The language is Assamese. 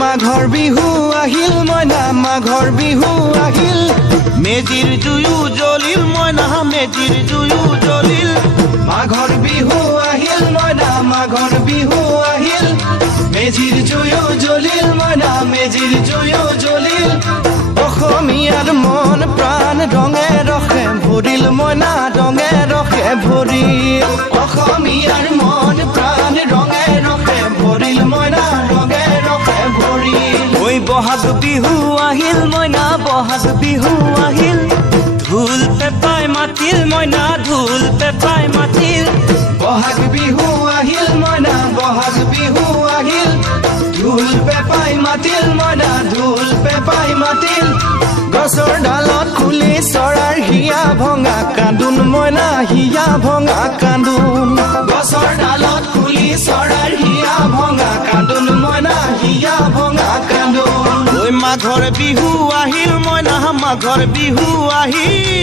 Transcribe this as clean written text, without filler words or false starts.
মাঘৰ বিহু আহিল মইনা মাঘৰ বিহু আহিল মেজিৰ জুয়ো জ্বলিল মইনা মেজিৰ জুয়ো জ্বলিল মাঘৰ বিহু আহিল মইনা মাঘৰ বিহু আহিল মেজিৰ জুয়ো জ্বলিল মইনা মেজিৰ জুয়ো জ্বলিল অসমীয়াৰ মন প্ৰাণ ৰঙে ৰসে ভৰিল মইনা ৰঙে ৰসে ভৰিল অসমীয়াৰ মন প্ৰাণ ৰঙে ৰসে ভৰিল মইনা ৰঙে ৰসে ভৰিল ঐ বহাগ বিহু আহিল মইনা বহাগ বিহু আহিল ঢোল পেপাই মাতিল মইনা ঢোল পেপাই মাতিল বহাগ বিহু আহিল মইনা বহাগ বিহু আহিল ঢোল পেপাই মাতিল মইনা ঢোল পেপাই মাতিল গছৰ ডালত খুলি চৰাৰ হিয়া ভঙা কান্দোন মইনা হিয়া ভঙা কান্দোন গছৰ ডালত খুলি চৰাৰ হিয়া ভঙা কান্দোন মইনা হিয়া ভঙা কান্দোন ঐ মাঘৰ বিহু আহিল মইনা মাঘৰ বিহু আহিল